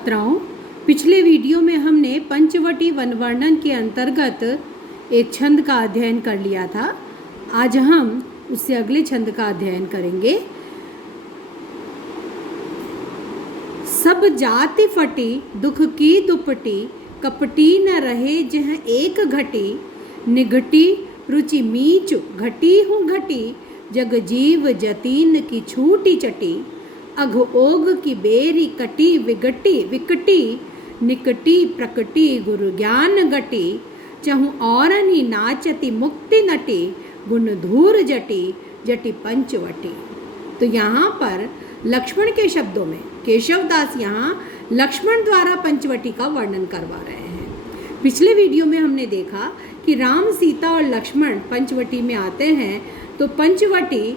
छात्राओं, पिछले वीडियो में हमने पंचवटी वन वर्णन के अंतर्गत एक छंद का अध्ययन कर लिया था। आज हम उससे अगले छंद का अध्ययन करेंगे। सब जाति फटी दुख की दुपटी, कपटी न रहे जह एक घटी, निघटी रुचि मीच घटी हूँ घटी, जग जीव जतीन की छूटी चटी, अघ ओग की बेरी कटी विगटी विकटी, निकटी प्रकटी गुरु ज्ञान गटी, चहु औरनी नाचती मुक्ति नटी, गुण धूर जटी जटी पंचवटी। तो यहाँ पर लक्ष्मण के शब्दों में केशवदास यहाँ लक्ष्मण द्वारा पंचवटी का वर्णन करवा रहे हैं। पिछले वीडियो में हमने देखा कि राम, सीता और लक्ष्मण पंचवटी में आते हैं, तो पंचवटी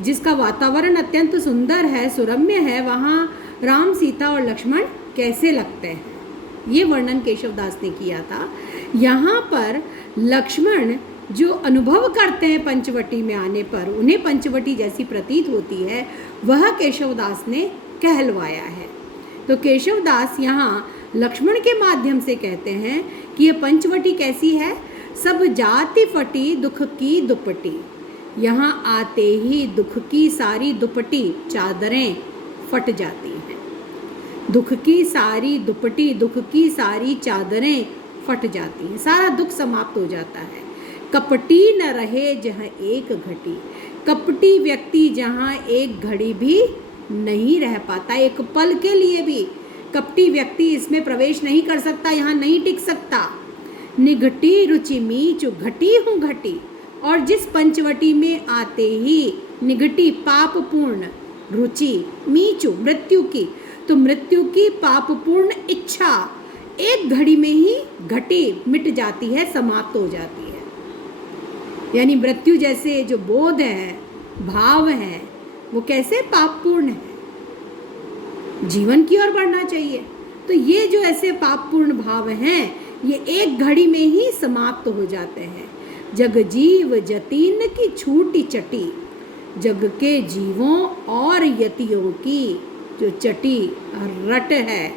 जिसका वातावरण अत्यंत सुंदर है, सुरम्य है, वहाँ राम, सीता और लक्ष्मण कैसे लगते हैं, ये वर्णन केशवदास ने किया था। यहाँ पर लक्ष्मण जो अनुभव करते हैं पंचवटी में आने पर, उन्हें पंचवटी जैसी प्रतीत होती है, वह केशवदास ने कहलवाया है। तो केशवदास यहाँ लक्ष्मण के माध्यम से कहते हैं कि ये पंचवटी कैसी है। सब जाति फटी दुख की दुपटी, यहाँ आते ही दुख की सारी दुपटी, चादरें फट जाती हैं। दुख की सारी दुपटी, दुख की सारी चादरें फट जाती हैं, सारा दुख समाप्त हो जाता है। कपटी न रहे जहाँ एक घटी, कपटी व्यक्ति जहाँ एक घड़ी भी नहीं रह पाता, एक पल के लिए भी कपटी व्यक्ति इसमें प्रवेश नहीं कर सकता, यहाँ नहीं टिक सकता। निघटी रुचि मीचु घटी हूँ घटी, और जिस पंचवटी में आते ही निघटी पापपूर्ण रुचि, मीचु मृत्यु की, तो मृत्यु की पापपूर्ण इच्छा एक घड़ी में ही घटी मिट जाती है, समाप्त हो जाती है। यानी मृत्यु जैसे जो बोध है, भाव है, वो कैसे पापपूर्ण है, जीवन की ओर बढ़ना चाहिए। तो ये जो ऐसे पापपूर्ण भाव हैं, ये एक घड़ी में ही समाप्त हो जाते हैं। जग जीव जतीन की छूटी चटी, जग के जीवों और यतियों की जो चटी रट है,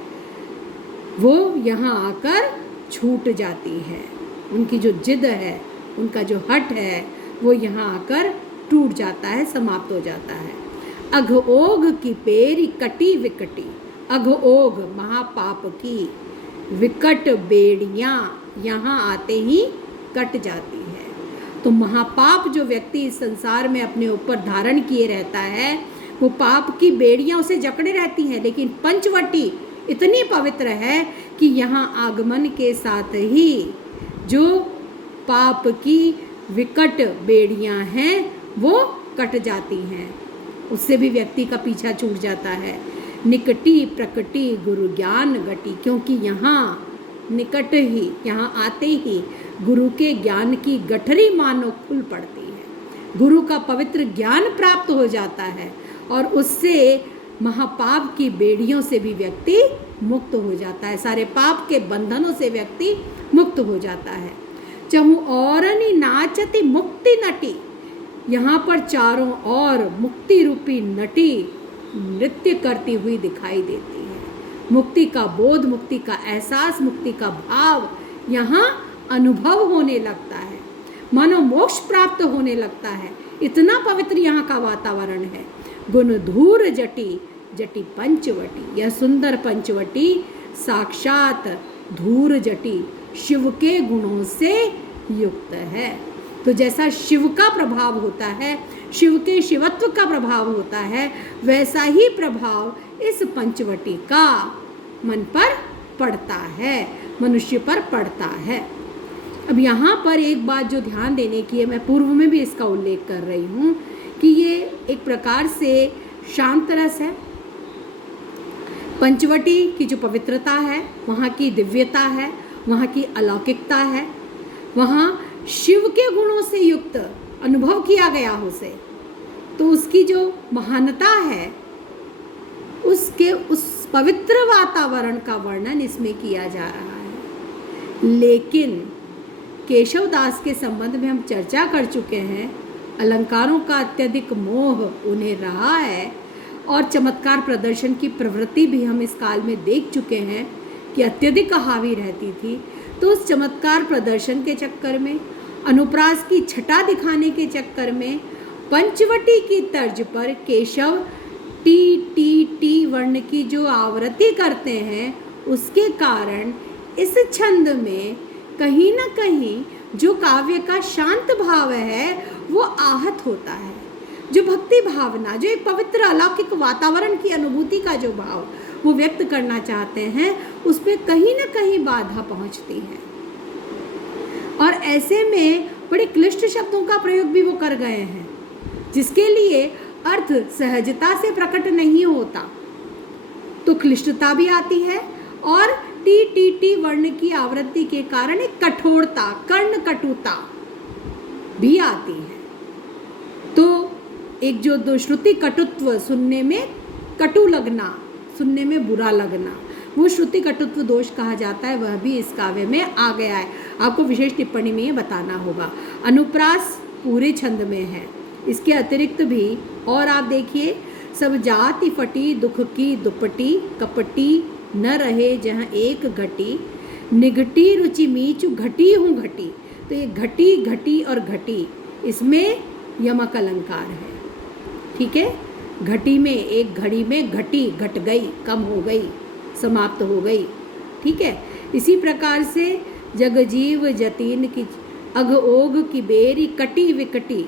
वो यहाँ आकर छूट जाती है। उनकी जो जिद है, उनका जो हट है, वो यहाँ आकर टूट जाता है, समाप्त हो जाता है। अघ ओग की पेरी कटी विकटी, अघ ओग महापाप की, विकट बेड़ियाँ यहाँ आते ही कट जाती है। तो महापाप जो व्यक्ति इस संसार में अपने ऊपर धारण किए रहता है, वो पाप की बेड़ियाँ उसे जकड़े रहती हैं। लेकिन पंचवटी इतनी पवित्र है कि यहाँ आगमन के साथ ही जो पाप की विकट बेड़ियाँ हैं वो कट जाती हैं, उससे भी व्यक्ति का पीछा छूट जाता है। निकटी प्रकटी गुरु ज्ञान गटी, क्योंकि यहाँ निकट ही, यहाँ आते ही गुरु के ज्ञान की गठरी मानो खुल पड़ती है। गुरु का पवित्र ज्ञान प्राप्त हो जाता है और उससे महापाप की बेड़ियों से भी व्यक्ति मुक्त हो जाता है, सारे पाप के बंधनों से व्यक्ति मुक्त हो जाता है। चहु औरनी नाचती मुक्ति नटी, यहाँ पर चारों ओर मुक्ति रूपी नटी नृत्य करती हुई दिखाई देती है। मुक्ति का बोध, मुक्ति का एहसास, मुक्ति का भाव यहाँ अनुभव होने लगता है, मानो मोक्ष प्राप्त होने लगता है। इतना पवित्र यहाँ का वातावरण है। गुण धूर जटी जटी पंचवटी, यह सुंदर पंचवटी साक्षात धूर जटी शिव के गुणों से युक्त है। तो जैसा शिव का प्रभाव होता है, शिव के शिवत्व का प्रभाव होता है, वैसा ही प्रभाव इस पंचवटी का मन पर पड़ता है, मनुष्य पर पड़ता है। अब यहाँ पर एक बात जो ध्यान देने की है, मैं पूर्व में भी इसका उल्लेख कर रही हूँ कि ये एक प्रकार से शांत रस है। पंचवटी की जो पवित्रता है, वहाँ की दिव्यता है, वहाँ की अलौकिकता है, वहाँ शिव के गुणों से युक्त अनुभव किया गया हो उसे, तो उसकी जो महानता है, उसके उस पवित्र वातावरण का वर्णन इसमें किया जा रहा है। लेकिन केशवदास के संबंध में हम चर्चा कर चुके हैं, अलंकारों का अत्यधिक मोह उन्हें रहा है और चमत्कार प्रदर्शन की प्रवृत्ति भी हम इस काल में देख चुके हैं कि अत्यधिक हावी रहती थी। तो उस चमत्कार प्रदर्शन के चक्कर में, अनुप्रास की छटा दिखाने के चक्कर में पंचवटी की तर्ज पर केशव टी टी टी वर्ण की जो आवृत्ति करते हैं, उसके कारण इस छंद में कहीं ना कहीं जो काव्य का शांत भाव है वो आहत होता है। जो भक्ति भावना, जो एक पवित्र अलौकिक वातावरण की अनुभूति का जो भाव वो व्यक्त करना चाहते हैं, उस पर कहीं ना कहीं बाधा पहुंचती है। और ऐसे में बड़े क्लिष्ट शब्दों का प्रयोग भी वो कर गए हैं, जिसके लिए अर्थ सहजता से प्रकट नहीं होता, तो क्लिष्टता भी आती है। और टी टी टी वर्ण की आवृत्ति के कारण एक कठोरता, कर्ण कटुता भी आती है। तो एक जो दो श्रुति कटुत्व, सुनने में कटु लगना, सुनने में बुरा लगना, वो श्रुति कटुत्व दोष कहा जाता है, वह भी इस काव्य में आ गया है। आपको विशेष टिप्पणी में ये बताना होगा। अनुप्रास पूरे छंद में है, इसके अतिरिक्त भी और आप देखिए, सब जाति फटी दुख की दुपटी, कपटी न रहे जहाँ एक घटी, निघटी रुचि मीचु घटी हूँ घटी। तो ये घटी, घटी और घटी, इसमें यमक अलंकार है। ठीक है, घटी में, एक घड़ी में घटी, घट गई, कम हो गई, समाप्त हो गई। ठीक है, इसी प्रकार से जगजीव जतीन की अघ ओघ की बेरी, कटी विकटी,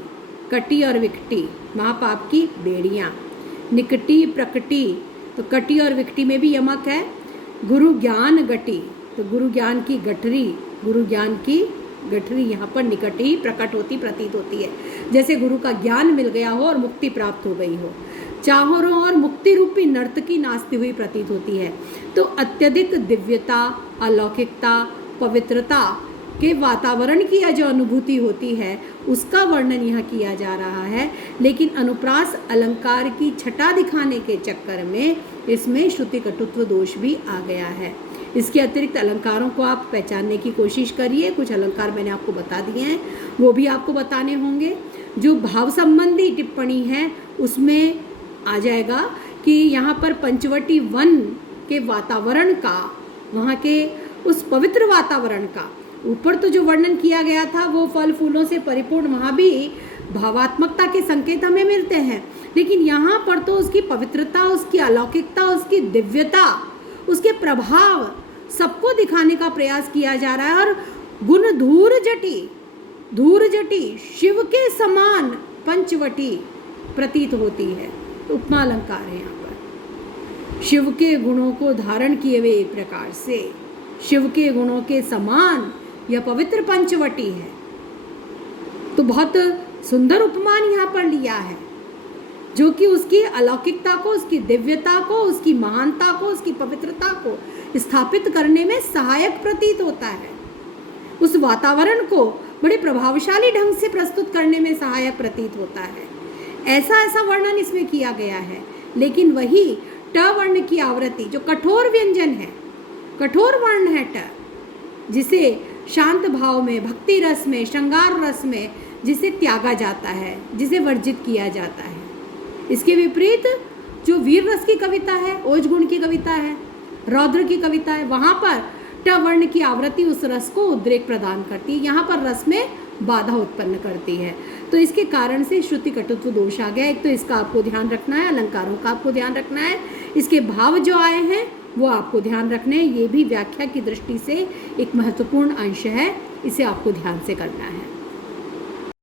कटी और विकटी महापाप की बेड़ियाँ, निकटी प्रकटी, तो कटी और विकटी में भी यमक है। गुरु ज्ञान गटी, तो गुरु ज्ञान की गठरी, गुरु ज्ञान की गठरी यहाँ पर निकट ही प्रकट होती, प्रतीत होती है, जैसे गुरु का ज्ञान मिल गया हो और मुक्ति प्राप्त हो गई हो। चाहों और मुक्ति रूपी नर्तकी नाचती हुई प्रतीत होती है। तो अत्यधिक दिव्यता, अलौकिकता, पवित्रता के वातावरण की यह जो अनुभूति होती है, उसका वर्णन यहाँ किया जा रहा है। लेकिन अनुप्रास अलंकार की छटा दिखाने के चक्कर में इसमें श्रुति कटुत्व दोष भी आ गया है। इसके अतिरिक्त अलंकारों को आप पहचानने की कोशिश करिए। कुछ अलंकार मैंने आपको बता दिए हैं, वो भी आपको बताने होंगे। जो भाव संबंधी टिप्पणी है उसमें आ जाएगा कि यहाँ पर पंचवटी वन के वातावरण का, वहाँ के उस पवित्र वातावरण का, ऊपर तो जो वर्णन किया गया था वो फल फूलों से परिपूर्ण, वहाँ भी भावात्मकता के संकेत हमें मिलते हैं, लेकिन यहाँ पर तो उसकी पवित्रता, उसकी अलौकिकता, उसकी दिव्यता, उसके प्रभाव सबको दिखाने का प्रयास किया जा रहा है। और गुण धूर जटी शिव के समान पंचवटी प्रतीत होती है। उपमा अलंकार है यहाँ पर, शिव के गुणों को धारण किए हुए एक प्रकार से शिव के गुणों के समान यह पवित्र पंचवटी है। तो बहुत सुंदर उपमान यहाँ पर लिया है, जो कि उसकी अलौकिकता को, उसकी दिव्यता को, उसकी महानता को, उसकी पवित्रता को स्थापित करने में सहायक प्रतीत होता है। उस वातावरण को बड़े प्रभावशाली ढंग से प्रस्तुत करने में सहायक प्रतीत होता है। ऐसा वर्णन इसमें किया गया है। लेकिन वही ट वर्ण की आवृत्ति जो कठोर व्यंजन है, कठोर वर्ण है ट, जिसे शांत भाव में, भक्ति रस में, श्रृंगार रस में जिसे त्यागा जाता है, जिसे वर्जित किया जाता है। इसके विपरीत जो वीर रस की कविता है, ओज गुण की कविता है, रौद्र की कविता है, वहाँ पर ट वर्ण की आवृत्ति उस रस को उद्रेक प्रदान करती है, यहाँ पर रस में बाधा उत्पन्न करती है। तो इसके कारण से श्रुति कटुत्व दोष आ गया। एक तो इसका आपको ध्यान रखना है, अलंकारों का आपको ध्यान रखना है, इसके भाव जो आए हैं वो आपको ध्यान रखने हैं। ये भी व्याख्या की दृष्टि से एक महत्वपूर्ण अंश है, इसे आपको ध्यान से करना है।